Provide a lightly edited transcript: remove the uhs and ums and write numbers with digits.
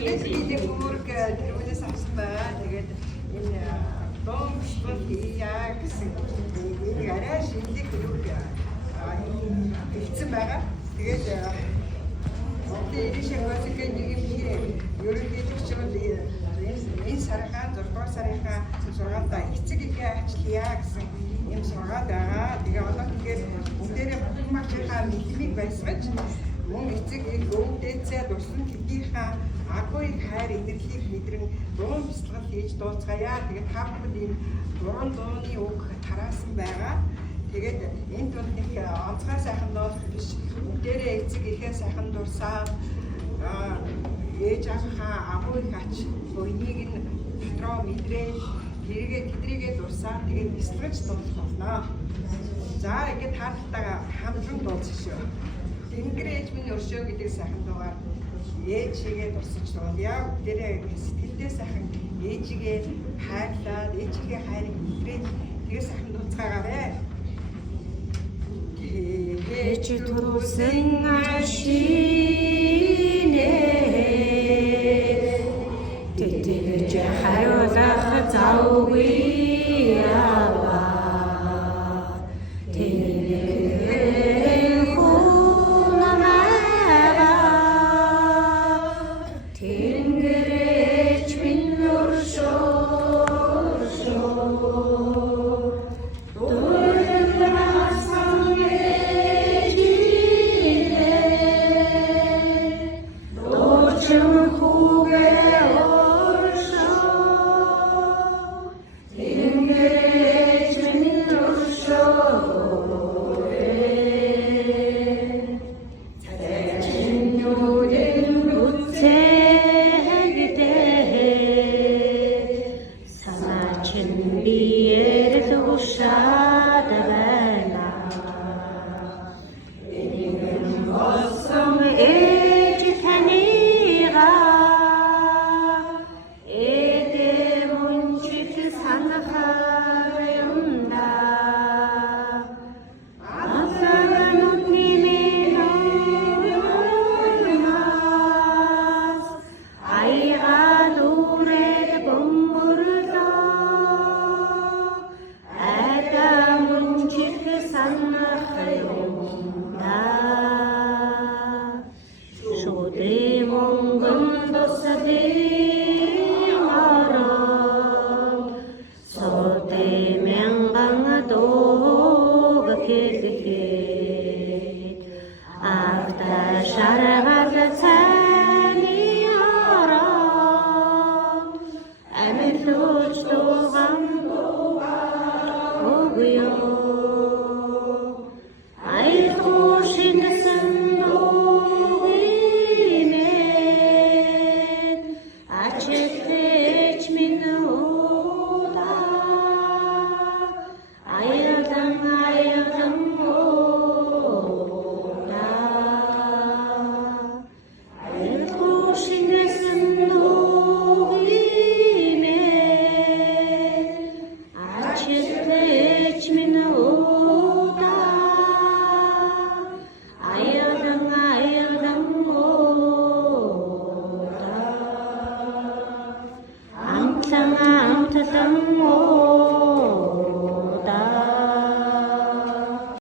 Тэгээд үүрэг тэрүүнээс авсан байгаа. Тэгээд энэ бомб яа гэсэн энэ арай шинэлэг үүрэг хэлсэн байгаа. Тэгээд ирээшээс нэг юм ерөнхийдөө ч энэ сарынхаа 6 дугаар сарынхаа сургаалтаа эцэг эхийн ажлаа гэсэн юм сургаалт байгаа. Тэгээ одоо тэгээд бүгдээрээ бүхмахчийнхаа нийгмийг баясгаж мөн эцэг эх өвдөөцөө дурсан тэднийхээ агуйг хайр инэрлийг мэдрэн дуун бяцлал хийж дууцгаая. Тэгээд та бүхэн энэ дуран дууны үг тараасан байгаа. Тэгээд энэ дунд нэг онцгой сайхан дуу биш. Бүгдээрээ эцэг эхээ сайхан дурсаад ээж аавынхаа агуйг ач буйныг нь дотроо мэдрээ. Тэдрийгээ дурсаад тэгээд бяцлагж дуулах болно. За ингээд таалтайгаа хамтран дуулсан шүү. Тэнгэр ээж минь өршөө гэдэг сайхан дуугаар ээжигээ дурсаж дуулъя. Бүгдээрээ сэтгэлдээ сайхан ээжигээ хайрлаад ээжигээ хайрыг мэдрээд тэгээд сайхан дууцгаагаарэ. Ээж төрүүлсэн ашинэ